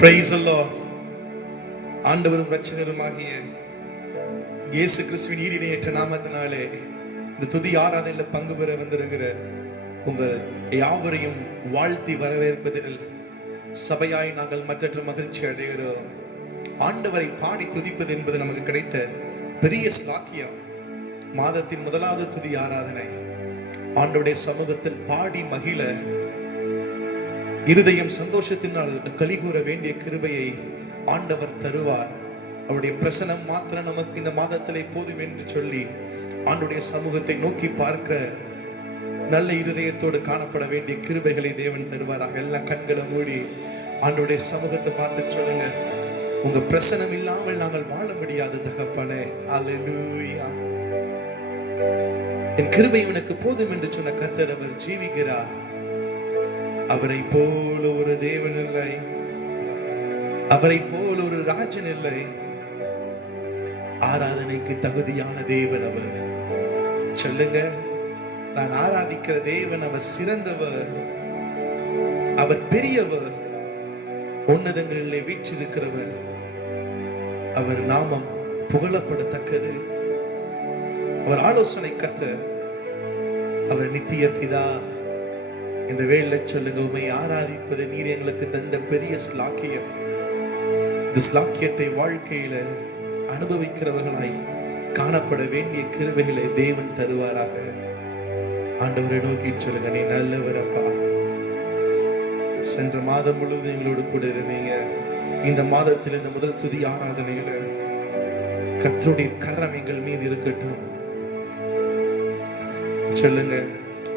Praise the Lord. ஆண்டவரும் இரட்சகருமாகிய இயேசு கிறிஸ்துவின் ஈடிணையற்ற நாமத்தினாலே இந்த துதி ஆராதனையில் பங்கு பெற வந்திருக்கிற உங்கள் யாவரையும் வாழ்த்தி வரவேற்பதில் சபையாய் நாங்கள் மற்றற்ற மகிழ்ச்சி அடைகிறோம். ஆண்டவரை பாடி துதிப்பது என்பது நமக்கு கிடைத்த பெரிய ஸ்லாக்கியம். மாதத்தின் முதலாவது துதி ஆராதனை ஆண்டவருடைய சமூகத்தில் பாடி மகிழ இருதயம் சந்தோஷத்தினால் கலிகூற வேண்டிய கிருபையை ஆண்டவர் தருவார். அவருடைய பிரசனம் மாத்திரம் நமக்கு இந்த மாதத்திலே போதும் என்று சொல்லி ஆண்டுடைய சமூகத்தை நோக்கி பார்க்க நல்ல இருதயத்தோடு காணப்பட வேண்டிய கிருபைகளை தேவன் தருவாராக. எல்லாம் கண்களை மூடி ஆண்டுடைய சமூகத்தை பார்த்து சொல்லுங்க, உங்க பிரசனம் இல்லாமல் நாங்கள் வாழ முடியாது தகப்பனே. அல்லேலூயா. என் கிருபை உனக்கு போதும் என்று சொன்ன கர்த்தர் அவர் ஜீவிக்கிறார். அவரை போல ஒரு தேவன் இல்லை, அவரை போல ஒரு ராஜன் இல்லை. ஆராதனைக்கு தகுதியான தேவன் அவர். சொல்லுங்க, நான் ஆராதிக்கிற தேவன் அவர் சிறந்தவர், அவர் பெரியவர், உன்னதங்களிலே வீற்றிருக்கிறவர். அவர் நாமம் புகழப்படத்தக்கது. அவர் ஆலோசனை கர்த்தர், அவர் நித்திய பிதா. இந்த வேளை சொல்லுங்க, உம்மை ஆராதிப்பது நீர் எங்களுக்கு தந்த பெரிய ஸ்லாக்கியம். இந்த ஸ்லாக்கியத்தை வாழ்க்கையில அனுபவிக்கிறவர்களாய் காணப்பட வேண்டிய கிருபைகளை தேவன் தருவாராக. ஆண்டவரை நோக்கி சொல்லுங்க, நீ நல்லவரப்பா. சென்ற மாதம் முழுவதும் எங்களோடு கூட இருந்தீங்க. இந்த மாதத்தில் இந்த முதல் துதி ஆராதனையில கர்த்தருடைய கரம் எங்கள் மீது இருக்கட்டும். சொல்லுங்க,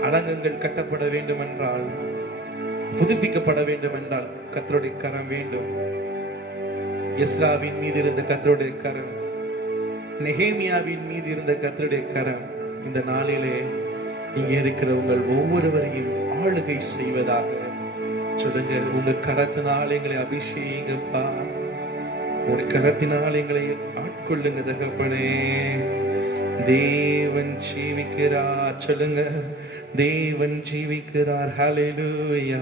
அலங்கங்கள் கட்டப்பட வேண்டும் என்றால், புதுப்பிக்கப்பட வேண்டும் என்றால் கர்த்தருடைய கரம் வேண்டும். எஸ்ராவின் மீது இருந்த கர்த்தருடைய கரம், நெகேமியாவின் மீது இருந்த கர்த்தருடைய கரம் இந்த நாளிலே இங்கே இருக்கிற உங்கள் ஒவ்வொருவரையும் ஆளுகை செய்வதாக. சொல்லுங்க, உங்க கரத்தினால் எங்களை அபிஷேகப்பா, உங்க கரத்தினால் எங்களை ஆட்கொள்ளுங்க தகப்பனே. தேவன் ஜீவிக்கிறார். சொல்லுங்க, தேவன் ஜீவிக்கிறார். ஹல்லேலூயா.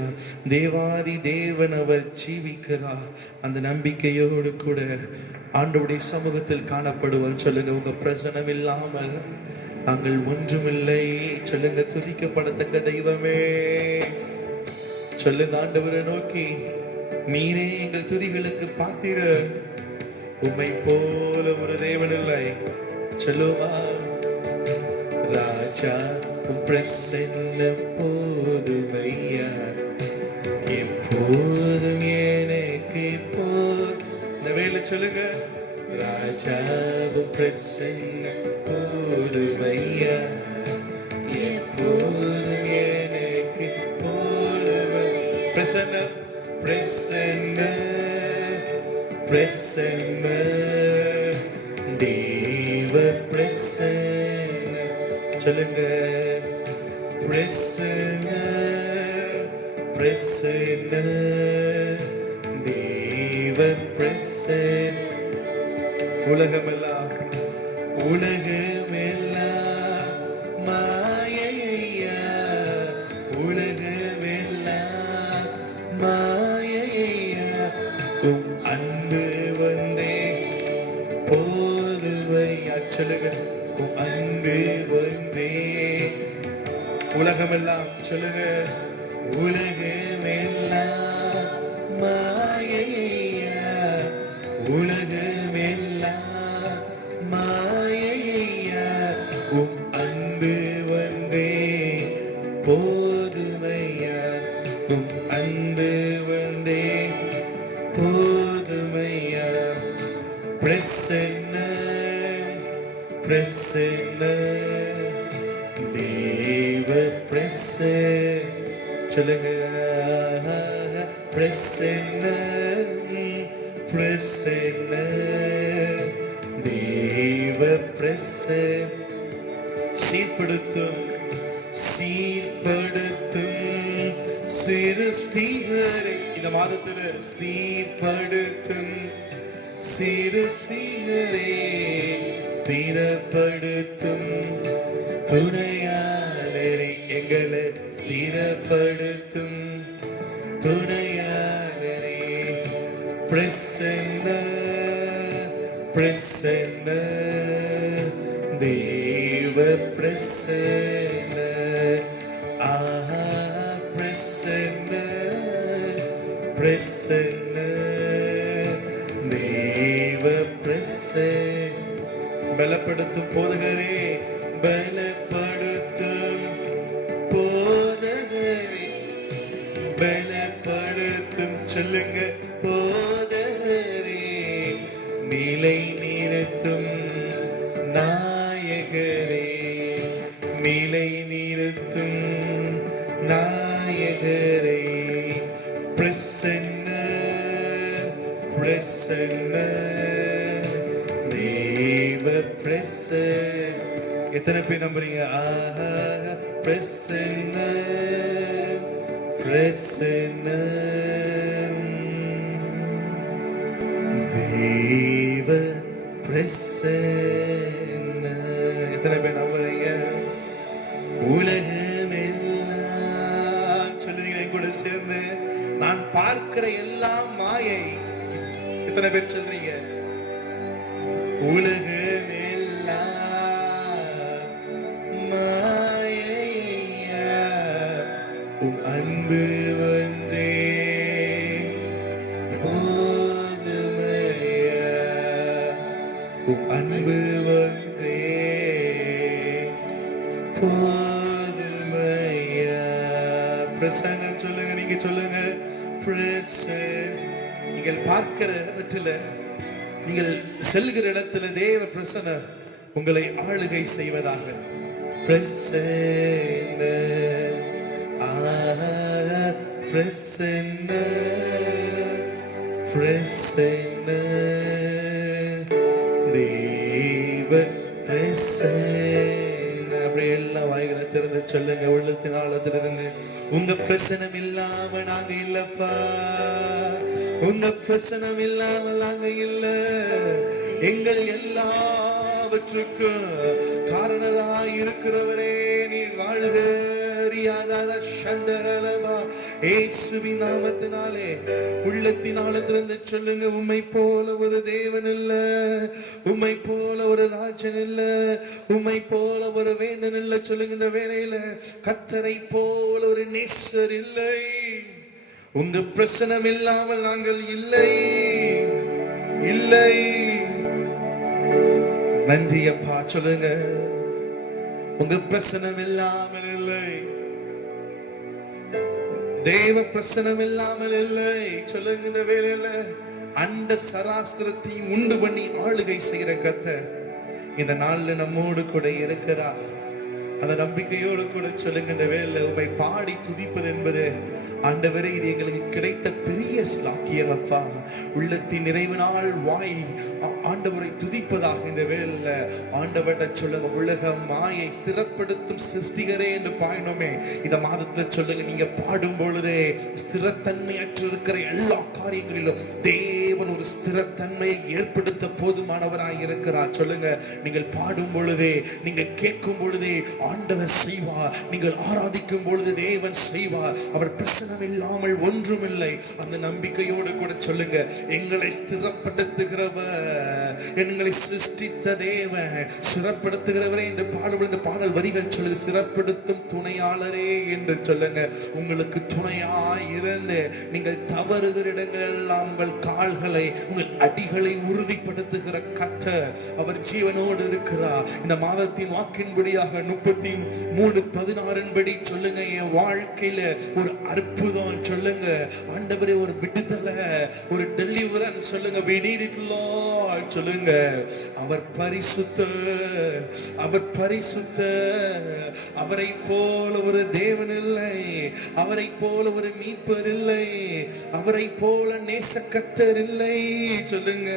தேவாதி தேவன் அவர் ஜீவிக்கிறார். அந்த நம்பிக்கையோடு கூட ஆண்டவருடைய சமூகத்தில் காணப்படுவார். சொல்லுங்க, உங்க பிரசனம் இல்லாமல் நாங்கள் ஒன்றுமில்லை. சொல்லுங்க, துதிக்கப்படத்தக்க தெய்வமே. சொல்லுங்க, ஆண்டவரை நோக்கி, நீரே எங்கள் துதிகளுக்கு பாத்திரர், உம்மை போல ஒரு தேவன் இல்லை. சொல்லுமா, ராஜா உம் பிரசன்னம் போதுமையா, எப்போதும் எனக்கு இந்த வேளை சொல்லுங்க, ராஜா உம் பிரசன்னம் போதுமையா, எப்போதும் எனக்கு போதுமையா. பிரசன்னம் பிரசன்னம் பிரசன்னம் தேவ பிரசன்னம். சொல்லுங்க, பிரசன்னம் பிரசன்னம் தேவ பிரசன்னம். உலகமெல்லாம் உலகமெல்லாம் மாயையா, உலகமெல்லாம் மாயையா, உம் அன்பு வந்தே போதுமையா. சொல்லுங்க, உம் அன்பு வந்தே. உலகமெல்லாம் சொல்லுங்க, உலகமெல்லாம் மாயையா, உலகமெல்லாம் மாயையா, உம் அன்பு வந்தே போதுமையா, உம் அன்பு வந்தே போதுமையா. பிரசன்னம் பிரசன்னம் தேவ பிரசன்னம். சொல்லுங்க, பிரசன்னம் பிரசன்னம் தேவ பிரசன்னம். சீர்படுத்தும் சீர்படுத்தும் சிருஷ்டிகரை இந்த மாதத்துல சீர்படுத்தும் சிருஷ்டிகரை ஸ்திரப்படுத்தும் துணையாளரை எங்களை ஸ்திரப்படுத்தும் துணையாளரே பிரசன்ன பிரசன்ன தேவ பிரசன்ன ஆஹா பிரசன்ன பிரசன்ன தேவ பிரசன்ன பலப்படுத்தும் போதகரே பலப்படுத்தும் போதகரே பலப்படுத்தும் சொல்லுங்க போதகரே நிலை நிறுத்தும் நாயகரே நிலை நிறுத்தும் நாயகரே பிரசன்ன பிரசன்ன தேவ பிரசன்ன எத்தனை பேர் நம்புறீங்க ஆஹா பிரசன்ன பிரசன்ன தேவ பிரசன்ன எத்தனை பேர் நம்புறீங்க உலகமெல்லாம் சொல்லுங்க கூட சேர்ந்து நான் பார்க்கிற எல்லாம் மாயை எத்தனை பேர் சொல்றீங்க உலகமெல்லாம் மாயையா உம் அன்பு ஒன்றே போதுமையா உம் அன்பு ஒன்றே போதுமையா பிரசன்னம் சொல்லுங்க நீங்க சொல்லுங்க பிரசன்னம் நீங்கள் பார்க்கிறவற்றில நீங்கள் செல்கிற இடத்துல தேவ பிரசன்ன உங்களை ஆளுகை செய்வதாக பிரசன்ன பிரசன்ன பிரசன்ன தேவ பிரசன்ன அப்படியே எல்லா வாய்களை திறந்து சொல்லுங்க உள்ளத்தின் ஆழத்திலிருந்து உங்க பிரசனம் இல்லாம நாங்க இல்லப்பா உங்க பிரசனம் இல்லாமல் நாங்க இல்ல எங்கள் எல்லாவற்றுக்கும் காரணராய் இருக்கிறவரே நீர் வாழ்க இயேசுவின் நாமத்தினாலே உள்ளத்தின் ஆழத்திலிருந்து சொல்லுங்க உம்மை போல ஒரு தேவன் இல்ல உம்மை போல ஒரு ராஜன் இல்ல உம்மை போல ஒரு வேந்தன் இல்ல சொல்லுங்க இந்த வேளையில கர்த்தரை போல ஒரு நேசர் இல்லை உங்க பிரசனம் இல்லாமல் நாங்கள் இல்லை இல்லை நன்றி அப்பா சொல்லுங்க உங்க பிரசனம் இல்லாமல் இல்லை தேவ பிரசனம் இல்லாமல் இல்லை சொல்லுங்க இந்த வேளையில அண்ட சராஸ்திரத்தையும் உண்டு பண்ணி ஆளுகை செய்கிற கர்த்தர் இந்த நாள்ல நம்மோடு கூட இருக்கிறார் அந்த நம்பிக்கையோடு கூட சொல்லுங்க இந்த வேளையில உம்மை பாடி துதிப்பது என்பது ஆண்டவரே இது எங்களுக்கு கிடைத்த பெரிய ஸ்லாக்கியம் அப்பா உள்ளத்தின் நிறைவினால் வாய் ஆண்டவரை துதிப்பதாக இந்த வேளையில ஆண்டவர்கிட்ட சொல்லுங்க உலக மாயை ஸ்திரப்படுத்தும் சிருஷ்டிகரே என்று பாடினோமே இந்த மாதத்தை சொல்லுங்க நீங்க பாடும் பொழுதே ஸ்திரத்தன்மையற்று இருக்கிற எல்லா காரியங்களிலும் தேவன் ஒரு ஸ்திரத்தன்மையை ஏற்படுத்த போதுமானவராய் இருக்கிறார் சொல்லுங்க நீங்கள் பாடும் பொழுதே நீங்க கேட்கும் பொழுதே ஆண்டவர் செய்வார் நீங்கள் ஆராதிக்கும் பொழுது தேவன் செய்வார் அவர் பிரசன்னம் இல்லாமல் ஒன்றுமில்லை அந்த நம்பிக்கையோடு கூட சொல்லுங்க எங்களை ஸ்திரப்படுத்துகிறவர் எங்களை சிருஷ்டித்த தேவன் சிறப்படுத்துகிறவரே என்று பாடுபடும் இந்த பாடல் வரிகள் சொல்லுங்க சிறப்படுத்தும் துணையாளரே என்று சொல்லுங்க உங்களுக்கு துணையாய் இருந்து நீங்கள் தவறுகிற இடங்கள் எல்லாம் உங்கள் கால்களை உங்கள் அடிகளை உறுதிப்படுத்துகிற கர்த்தர் அவர் ஜீவனோடு இருக்கிறார் இந்த மாதத்தின் வாக்கின்படியாக 33:16 படி சொல்லுங்க என் வாழ்க்கையில ஒரு அற்புதம் சொல்லுங்க ஆண்டவரே ஒரு விடுதலை ஒரு டெலிவரன்ஸ் சொல்லுங்க we need it Lord சொல்லுங்க அவர் பரிசுத்த அவரை போல ஒரு தேவன் இல்லை அவரை போல ஒரு மீட்பர் இல்லை அவரை போல நேச கர்த்தர் இல்லை சொல்லுங்க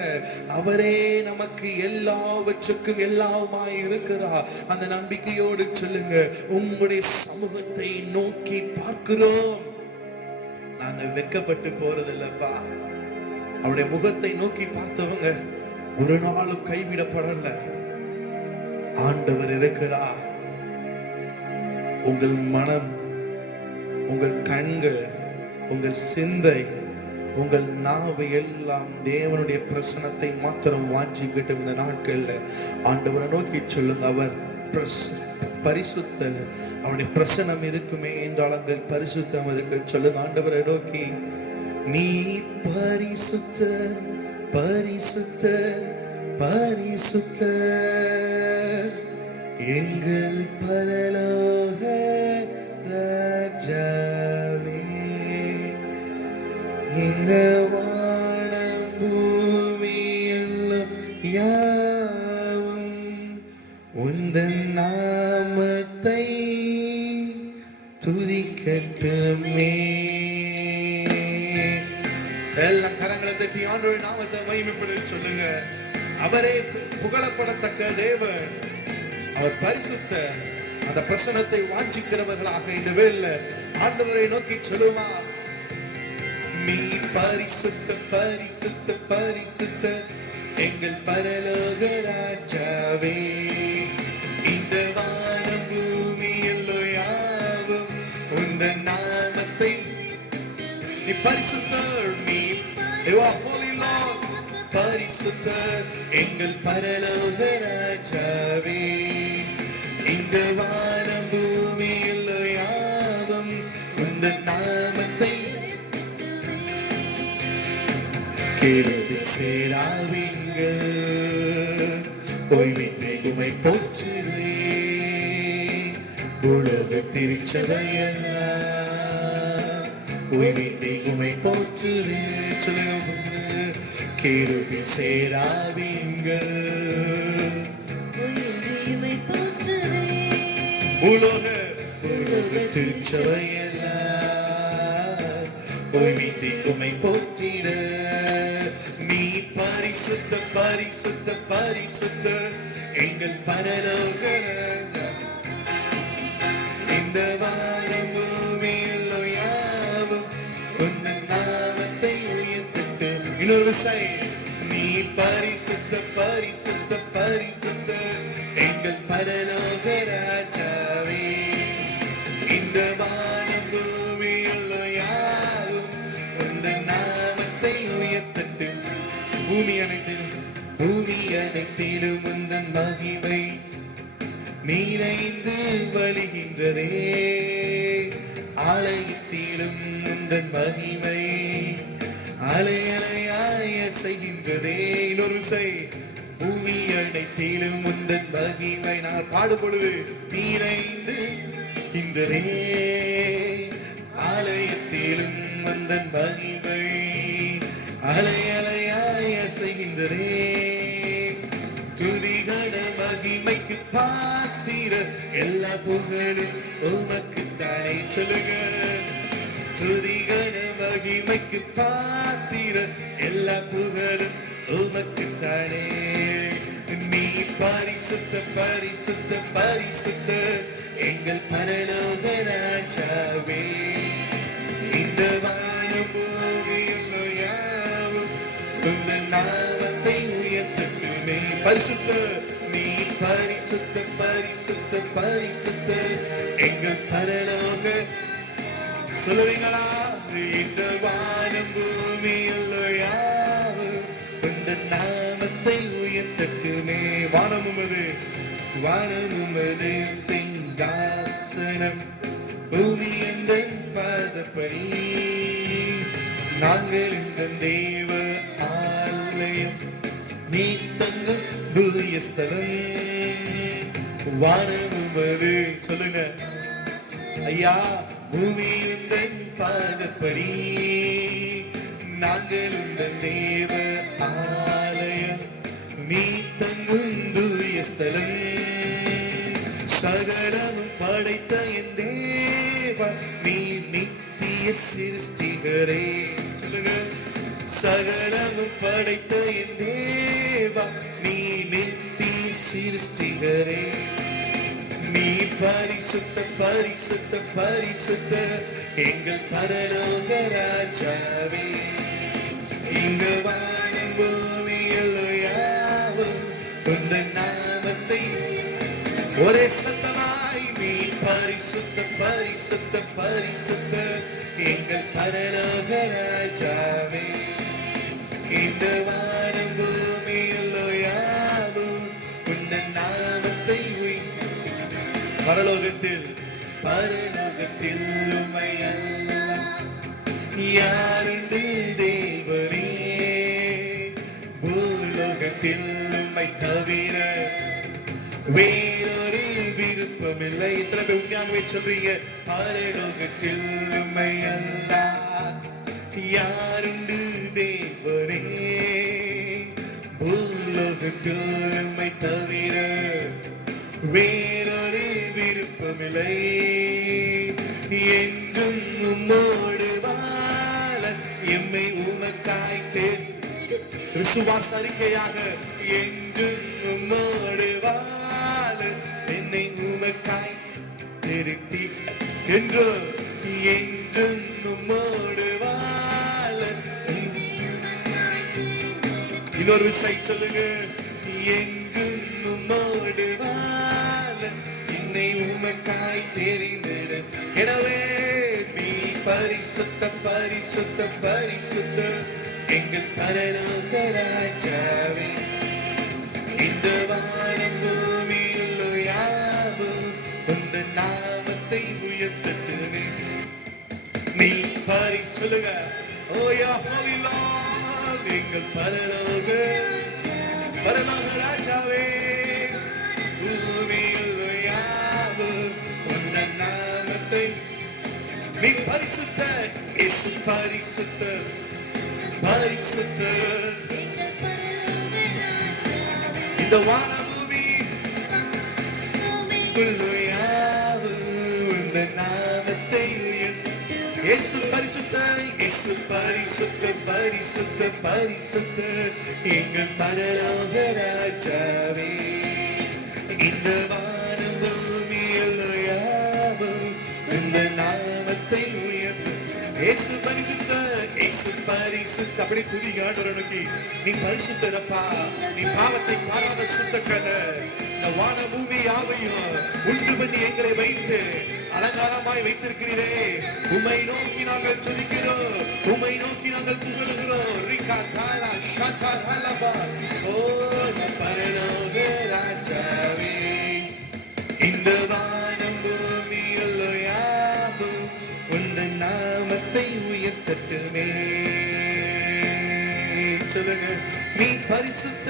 அவரே நமக்கு எல்லாவற்றுக்கும் எல்லாமாய் இருக்கிறார் அந்த நம்பிக்கையோடு சொல்லுங்க உங்களுடைய சமூகத்தை நோக்கி பார்க்கிறோம் நாங்க வெட்கப்பட்டு போறதில்லப்பா அவருடைய முகத்தை நோக்கி பார்த்தவங்க ஒரு நாளும் கைவிடப்படல ஆண்டவர் இருக்கிறார் உங்கள் மனம் உங்கள் கண்கள் உங்கள் சிந்தை உங்கள் நாவை எல்லாம் தேவனுடைய பிரசனத்தை மாத்திரம் வாஞ்சிக்கிட்டு இந்த நாட்கள்ல ஆண்டவரை நோக்கி சொல்லுங்க. அவர் பரிசுத்த, அவருடைய பிரசனம் இருக்குமே என்றால் அங்கே பரிசுத்தம் இருக்கு. சொல்லுங்க ஆண்டவரை நோக்கி, நீ பரிசுத்த பரிசுத்த பரிசுத்த எங்கள் பரலோக ராஜாவே, இந்த வானம் பூமி எல்லாம் யாவும் உந்தன் நாமத்தை துதிக்கட்டுமே. எல்லாம் கரங்களை தட்டி ஆண்டவருடைய நாமத்தை மகிமைப்படுத்த சொல்லுங்க. அவரே புகழப்படத்தக்க தேவன், அவர் பரிசுத்த. அந்த பிரசனத்தை வாஞ்சிக்கிறவர்களாக இந்த வேளையில ஆண்டவரை நோக்கி சொல்லுமா, நீ பரிசுத்த பரிசுத்த பரிசுத்த எங்கள் பரலோக ராஜாவே, இந்த வானம் பூமி எல்லாம் யாவும் உந்தன் நாமத்தை. நீ பரிசுத்தர், நீ holy Lord, பரிசுத்தர் எங்கள் பரலோக ராஜாவே, இந்த வானம் பூமி எல்லாம் யாவும் உந்தன் நாமத்தை. கேளுவின் சேராவிங்கள் ஓய்வினை உமை போற்றுவே, உலக திருச்சபையெல்லாம் ஓய்வினை உமை போற்றுவே. சொல்லுங்க, கேளுவின் சேராவிங்கள் உலக திருச்சபையெல்லாம் ஓய்வினை உமை போற்றிட. நீ பரிசுத்த பரிசுத்த பரிசுத்த எங்கள் பரலோக ராஜா, இந்த வானம் பூமி எல்லாம் யாவும் உந்தன் நாமத்தை உயர்த்தட்டு. இன்னொரு சை, நீ பரிசுத்த பரிசுத்த பரிசுத்த எங்கள் பரலோக ராஜாவே, இந்த வானம் பூமி எல்லாம் யாவும் உந்தன் நாமத்தை உயர்த்தட்டு. பூமி அனைத்திலும் உந்தன் மகிமை நிறைந்து வழிகின்றதே, ஆலயத்திலும் உந்தன் மகிமை அலை அலையாய் அசைகின்றதே. இன்னொரு சை, பூமி அனைத்திலும் உந்தன் மகிமை நான் பாடுபொழுது நிறைந்து கின்றதே, ஆலயத்திலும் உந்தன் மகிமை அலை அலையாய் அசைகின்றதே. துதிகட மகிமைக்கு பாத்திர எல்லா புகழும் உமக்கு தானே. சொல்லுங்க, துதிகட மகிமைக்கு பாத்திர எல்லா புகழும் உமக்கு தானே. நீ பரிசுத்த பரிசுத்த பரிசுத்த எங்கள் பரலோக ராஜாவே, இந்த வானம் பூமி எல்லாம் யாவும் உந்தன் நாமத்தை உயர்த்தட்டுமே. பரிசுத்த, நீ பரிசுத்த பரிசுத்த பரிசுத்த எங்கள் பரலோக. சொல்லுவீங்களா? இந்த வானம் பூமி எல்லாம் யாவும் உந்தன் நாமத்தை உயர்த்தட்டுமே. வானம் உமது, வானம் உமது சிங்காசனம், பூமி எந்தன் பாதப்படி, நாங்கள் இந்த தேவ ஆலயம், நீ தங்கும் தூய ஸ்தலம். வானம் உமது. சொல்லுங்க ஐயா, பூமி உந்தன் பாதப்படி, நாங்கள் உந்தன் தேவ ஆலயம், நீ தங்கும் தூய ஸ்தலம். சகலமும் படைத்த என் தேவா, நீ நித்திய சிருஷ்டிகரே. சொல்லுங்க, சகலமும் படைத்த என் தேவா, நீ நித்திய சிருஷ்டிகரே. நீ பரிசுத்த பரிசுத்த பரிசுத்த எங்கள் பரலோக ராஜாவே, இந்த வானம் பூமி எல்லாம் யாவும் உந்தன் நாமத்தை. ஒரே சத்தமாய், நீ பரிசுத்த பரிசுத்த பரிசுத்த எங்கள் பரலோக ராஜாவே, இந்த வானம் பூமியில் யாவும் உந்தன் நாமத்தை பரலோகத்தில் பரலோகத்தில் உம்மை யாருண்டு தேவனே, பூலோகத்தில் உம்மை தவிர வேறொரு விருப்பமில்லை. இத்தனை பேர் உண்மையாகவே சொல்றீங்க. பரலோகத்தில் உம்மை அல்லாஹ் யாருண்டு தேவனே, பூலோகத்தில் உம்மை தவிர வேறொரு விருப்பமில்லை. என்றும் உம்மோடு வாழ எம்மை உமக்காய் விசுவாச அறிக்கையாக என்றும் உம்மோடு வாழ என்னை உமக்காய் திருத்தி என்று என்றும் உம்மோடு வாழ. இன்னொரு விசை சொல்லுங்க. என்றும் உம்மோடு வாழ என்னை உமக்காய் தெரிந்திட. எனவே நீ பரிசுத்த பரிசுத்த பரிசுத்த எங்கள் பரலோக ராஜாவே, இந்த வானம் பூமியில் யாவும் உந்தன் நாமத்தை உயர்த்தட்டுமே. நீ சொல்லுங்க. ஓ யா ஹோலி லார்ட், எங்கள் பரலோக ராஜாவே, பூமியில் யாவும் உந்தன் நாமத்தை. நீ பரிசுத்த இயேசு பரிசுத்த பரிசுத்த. இந்த வானபூமி உந்தன் நாமத்தை இயேசு பரிசுத்த இயேசு பரிசுத்த பரிசுத்த பரிசுத்த எங்கள் பரலோக ராஜாவே, இந்த வானபூமியில் யாவும் உந்தன் நாமத்தை உயர்த்த. இயேசு பரிசுத்த இயேசு பரிசுத்த. அப்படி துதிங்க ஆண்டவரை. நீ பரிசுத்தரப்பா, நீ பாவத்தை பாராத சுத்தக்கல. இந்த வான பூமி யாவையும் உண்டு பண்ணி எங்களை வைத்து அலங்காரமாய் வைத்திருக்கிறீரே, உம்மை நோக்கி நாங்கள் துதிக்கிறோம், உம்மை நோக்கி நாங்கள் புகழுகிறோம். ரிகா காலா ஷாகா ஹலபா. ஓ பரலோக ராஜாவே, இந்த வானம் பூமியில் யாவும் உந்தன் நாமத்தை உயர்த்தட்டுமே. சொல்லுங்க. நீ பரிசுத்த,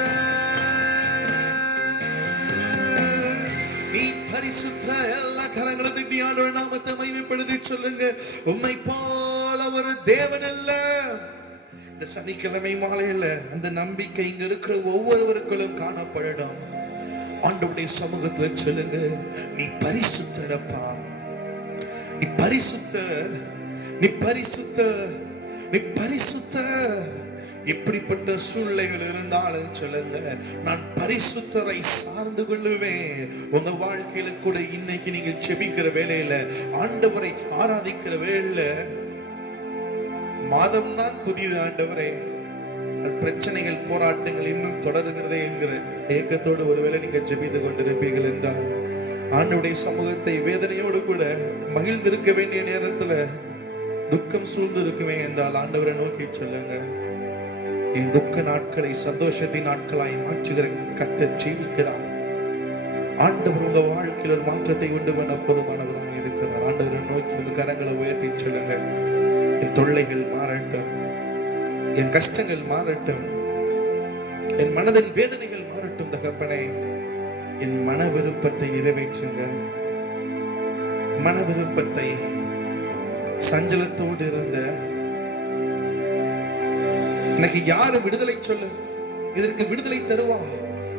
நீ பரிசுத்த. எல்லா கரங்களும் தட்டி ஆண்டவர் நாமத்தை மகிமைப்படுத்தி சொல்லுங்க. உம்மை போல ஒரு தேவன் அல்ல. இந்த சனிக்கிழமை மாலையில அந்த நம்பிக்கை இங்க இருக்கிற ஒவ்வொருவருக்குள்ளும் காணப்படணும். ஆண்டவருடைய சமூகத்துல சொல்லுங்க. நீ பரிசுத்தரப்பா, நீ பரிசுத்த, நீ பரிசுத்த, நீ பரிசுத்த. எப்படிப்பட்ட சூழ்நிலைகள் இருந்தாலும் சொல்லுங்க, நான் பரிசுத்தரை சார்ந்து கொள்ளுவேன். உங்க வாழ்க்கையில கூட இன்னைக்கு நீங்க செபிக்கிற வேளையில, ஆண்டவரை ஆராதிக்கிற வேளையில, மாதம் தான் புதியது ஆண்டவரே, பிரச்சனைகள் போராட்டங்கள் இன்னும் தொடருகிறதே என்கிற ஏக்கத்தோடு ஒருவேளை நீங்க ஜெபித்து கொண்டிருப்பீர்கள் என்றால், ஆண்டவருடைய சமூகத்தை வேதனையோடு கூட மகிழ்ந்திருக்க வேண்டிய நேரத்துல துக்கம் சூழ்ந்து இருக்குமே என்றால் ஆண்டவரை நோக்கி சொல்லுங்க. என் துக்க நாட்களை சந்தோஷத்தின் நாட்களாய் மாற்றுகிற கர்த்தர் ஜீவிக்கிறார். ஆண்டவர் உங்க வாழ்க்கையில் ஒரு மாற்றத்தை உண்டு பண்ண போதுமானவராக இருக்கிறார். ஆண்டவரை நோக்கி உங்க கரங்களை உயர்த்தி சொல்லுங்க. என் தொல்லைகள் மாறட்டும், என் கஷ்டங்கள் மாறட்டும், என் மனதின் வேதனைகள் மாறட்டும் தகப்பனே. என் மன விருப்பத்தை நிறைவேற்றுங்க. மன விருப்பத்தை, சஞ்சலத்தோடு இருந்த எனக்கு யாரு விடுதலை சொல்லு, இதற்கு விடுதலை தருவா,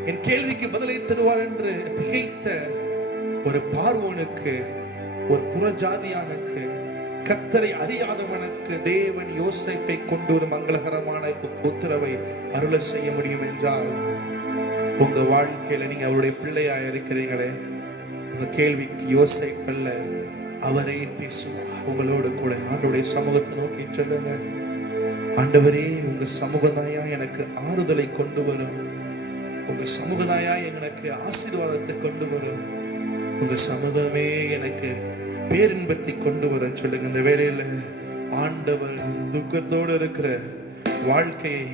என் கேள்விக்கு பதிலை தருவார் என்று திகைத்த ஒரு பார்வோனுக்கு, ஒரு புறஜாதியானுக்கு, கர்த்தரை அறியாதவனுக்கு தேவன் யோசேப்பை கொண்டு ஒரு மங்களகரமான உத்தரவை அருள செய்ய முடியும் என்றால், உங்க வாழ்க்கையில நீங்க அவருடைய பிள்ளையா இருக்கிறீங்களே, உங்க கேள்விக்கு யோசேப்பு அல்ல, அவரே பேசுவார் உங்களோடு கூட. ஆண்டவருடைய சமூகத்தை நோக்கி சொல்லுங்க. ஆண்டவரே, உங்க சமூகதாயா எனக்கு ஆறுதலை கொண்டு வரும், உங்க சமூகதாயா எனக்கு ஆசீர்வாதத்தை கொண்டு வரும், உங்க சமூகமே எனக்கு பேரின்பத்தை கொண்டு வரும் சொல்லுங்க. இந்த வேளையில ஆண்டவர் துக்கத்தோடு இருக்கிற வாழ்க்கையை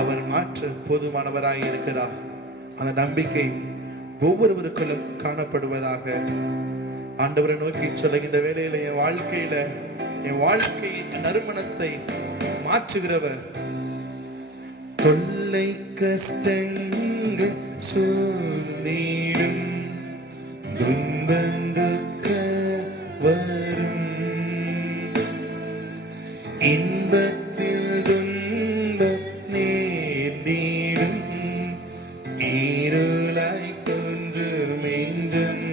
அவர் மாற்ற போதுமானவராய் இருக்கிறார். அந்த நம்பிக்கை ஒவ்வொருவருக்குள்ளும் காணப்படுவதாக. ஆண்டவரை நோக்கி சொல்லுகின்ற வேளையில என் வாழ்க்கையின் நறுமணத்தை மாற்றுகிறவர், தொல்லை கஷ்டங்கள் சூழ்ந்திடும் துன்பந்துக்க வரும், இன்பத்தில் துன்பம் நேர்ந்திடும், இருளாய் தோன்றும் என்றும்,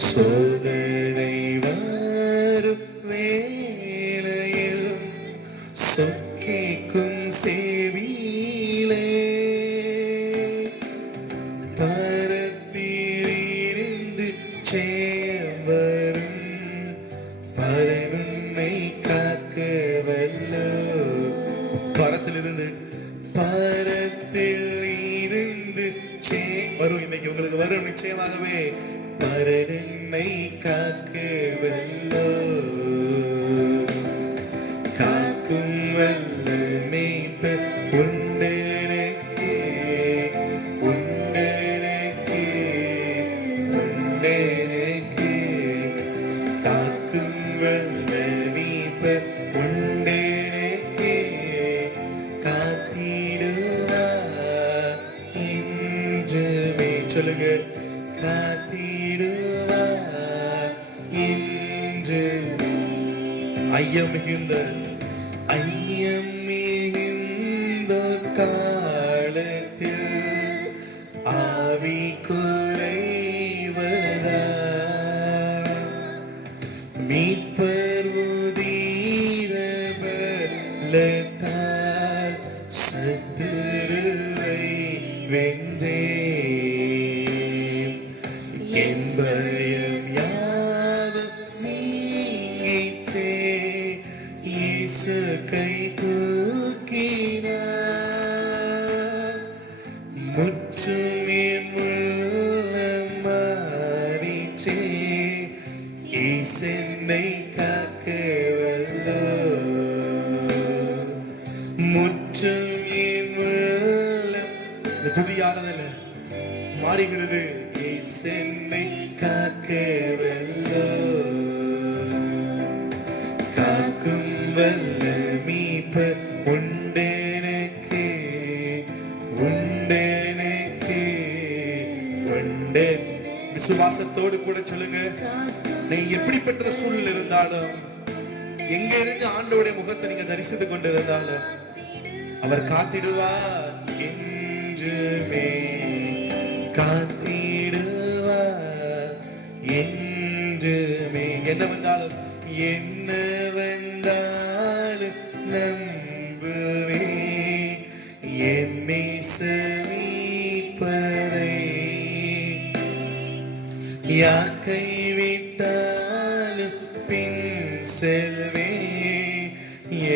சோதனை வரும் வேளையில் சொக்கிக்கும் சேவிலே, பரத்திலிருந்து சேவரும் பரனுன்னை காக்க வல்லோ. பரத்திலிருந்து வரும், இன்னைக்கு உங்களுக்கு வரும் நிச்சயமாகவே. பரனுன்னை காக்க வல்லோ, காக்கும் வல்ல மேய்ப்பர் உண்டெனக்கு, உண்டெனக்கு, உண்டெனக்கு, காக்கும் வல்ல மேய்ப்பர் உண்டெனக்கு, காத்திடுவார் என்றுமே. சொல்லுங்க, காத்திடுவார் என்றுமே. ஐயம் மிகுந்த காலத்தில் ஆவி குறைவதா, மீட்பர் உதிரவலத்தால் சத்துருவை வென்றேன், என் பயம் யாவும் நீங்கிற்றே, இயேசு கை தூக்கினார், முற்றும் என் உள்ளம் மாறிற்றே, இயேசு என்னை காக்க வல்லோ, முற்றும் என் உள்ளம். இந்த துதியானதுல மாறுகிறது, இயேசு என்னை காக்க வல்லோ, காக்கும் வல்ல மீட்பர் உண்டெனக்கு, உண்டெனக்கு, உண்டே. விசுவாசத்தோடு கூட சொல்லுங்க, நீ எப்படிப்பட்ட சூழல் இருந்தாலும், எங்க இருந்து ஆண்டவருடைய முகத்தை நீங்க தரிசித்துக் கொண்டிருந்தாலும், அவர் காத்திடுவார் என்றுமே, காத்திடுவார் என்றுமே. என்ன வந்தாலும், என்ன வந்தாலும் நம்புவே என்னை மீட்பரை, யார் கைவிட்டாலும் பின் செல்வே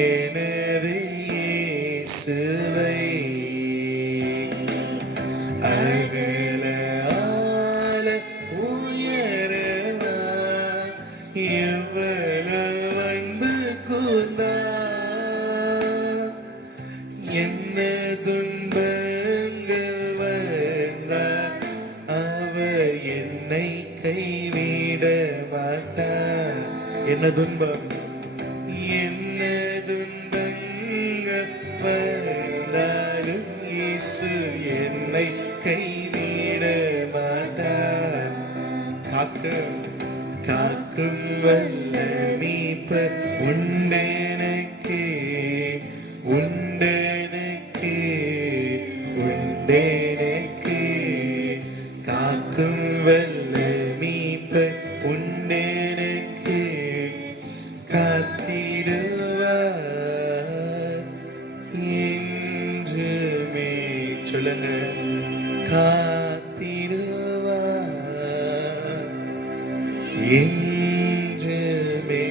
எனது இயேசுவை, அகல ஆழ உயரவா எவ்வளவு அன்பு கூர்ந்தார், என்ன துன்பங்கள் வந்தார் அவர் என்னை கைவிட மாட்டார். என்ன துன்பம், என்ன துன்பங்கள் வந்தாலும் இயேசு என்னை கைவிட மாட்டார். காக்கும் வல்ல மீட்பர் உண்டெனக்கு, உண்டெனக்கு, உண்டெனக்கு, காக்கும் வல்ல மீட்பர் உண்டெனக்கு, காத்திடுவார் என்றுமே. சொல்லுங்க, காத்திடுவார் என்றுமே.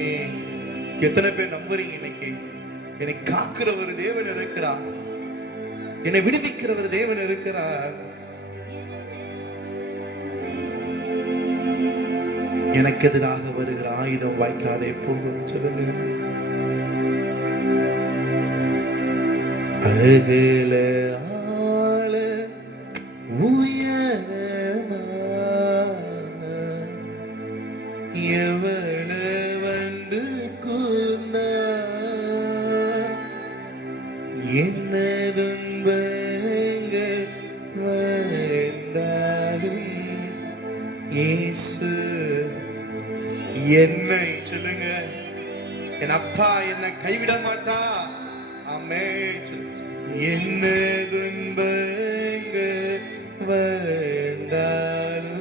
எத்தனை பேர் நம்புறீங்க இன்னைக்கு என்னை காக்கிற ஒரு தேவன் இருக்கிறார், என்னை விடுவிக்கிற ஒரு தேவன் இருக்கிறார். எனக்கு எதிராக வருகிற ஆயுதம் வாய்க்காதே போகும். சொல்லுங்க, அகல ஆழ உயரமா எவ்வளவண்டு கூர்ந்தா என்ன துன்பங்கள் வந்தாலும் இயேசு என்னை சொல்லுங்க, என் அப்பா என்னை கைவிட மாட்டா. ஆமென். என்ன துன்பங்கள் வந்தாலும்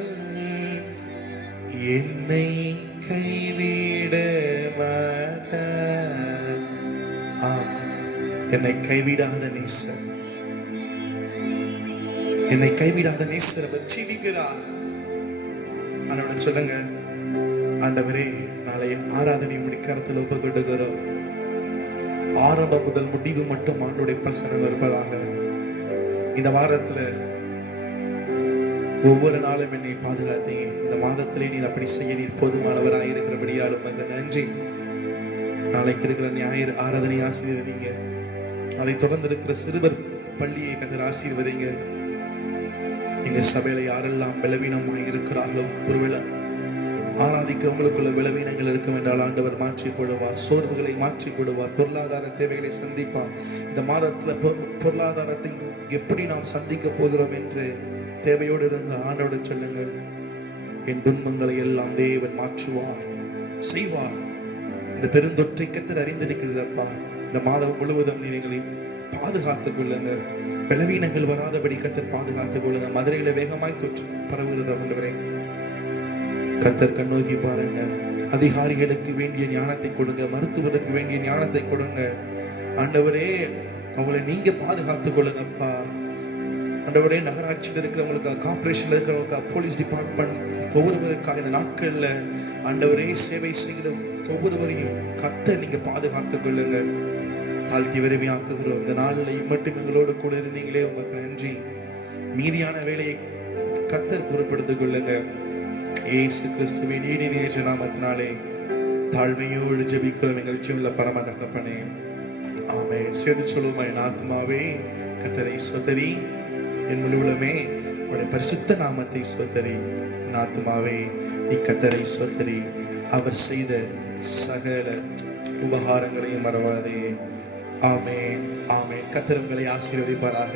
என்னை கைவிட மாட்டார். ஆம், என்னை கைவிடாத நேசர், என்னை கைவிடாத நேசர் அவர் ஜீவிக்கிறார். ஆண்டவரை சொல்லுங்க, ஆண்டவரே நாளை ஆராதனை முடிக்கிறதுல ஒப்புக்கொடுக்கிறோம். ஆரம்பம் முதல் முடிவு மட்டும் ஆண்டவருடைய பிரசன்னம் இருப்பதாக. இந்த வாரத்துல ஒவ்வொரு நாளும் என்னை பாதுகாத்தீங்க. இந்த மாதத்திலே நீர் அப்படி செய்ய நீர் போதுமானவராக இருக்கிறபடியால் உமக்கு நன்றி. நாளைக்கு இருக்கிற ஞாயிறு ஆராதனை ஆசீர்வதிங்க. அதை தொடர்ந்து இருக்கிற சிறுவர் பள்ளியை கத்தர் ஆசீர்வதிங்க. எங்க சபையில யாரெல்லாம் பலவீனமாக இருக்கிறார்களோ, ஒருவேளை ஆராதிக்கிறவங்களுக்குள்ள பலவீனங்கள் இருக்கும் என்றால் ஆண்டவர் மாற்றி போடுவார். சோர்வுகளை மாற்றி போடுவார். பொருளாதார தேவைகளை சந்திப்பார். இந்த மாதத்துல பொருளாதாரத்தை எப்படி நாம் சந்திக்க போகிறோம் என்று தேவையோடு இருந்த ஆண்டோடு சொல்லுங்க, என் துன்பங்களை எல்லாம் தேவன் மாற்றுவார், செய்வார். இந்த பெருந்தொற்றை கத்தர் அறிந்திருக்கிறப்பா. இந்த மாதம் முழுவதும் நீங்களை பாதுகாத்துக் கொள்ளுங்க. பலவீனங்கள் வராதபடி கத்தர் பாதுகாத்துக் கொள்ளுங்க. மதுரையில வேகமாய் தொற்று பரவுகிறது ஆண்டவரே. கத்தர் கண்ணோக்கி பாருங்க. அதிகாரிகளுக்கு வேண்டிய ஞானத்தை கொடுங்க. மருத்துவருக்கு வேண்டிய ஞானத்தை கொடுங்க. ஆண்டவரே அவங்களை நீங்க பாதுகாத்துக் கொள்ளுங்கப்பா. ஆண்டவரே நகராட்சியில் இருக்கிறவங்களுக்கு, கார்பரேஷன்ல இருக்கிறவங்களுக்கு, போலீஸ் டிபார்ட்மெண்ட் ஒவ்வொருவருக்காக இந்த நாட்கள்ல ஆண்டவரே சேவை செய்கிற ஒவ்வொருவரையும் கத்தர் நீங்க பாதுகாத்துக் கொள்ளுங்க. தாழ்த்தி விரைவி ஆக்குகிறோம். இந்த நாளில் மட்டும் எங்களோடு கூட இருந்தீங்களே உங்களுக்கு நன்றி. மீதியான வேலையை கத்தர் பொறுப்படுத்திக் கொள்ளுங்க. இயேசு கிறிஸ்துவின் ஈடினேற்ற நாமத்தினாலே தாழ்மையோடு ஜெபிக்கிறோம் எங்கள் ஜீவனுள்ள பரம தகப்பனே. ஆமென். சேர்ந்து சொல்லுமா, என் ஆத்மாவே கர்த்தரை ஸ்தோத்திரி, என் முழு உள்ளமே அவருடைய பரிசுத்த நாமத்தை ஸ்தோத்திரி. என் ஆத்மாவே நீ கர்த்தரை ஸ்தோத்திரி, அவர் செய்த சகல உபகாரங்களையும் மறவாதே. ஆமென். ஆமென். கர்த்தர் உங்களை ஆசீர்வதிப்பாராக.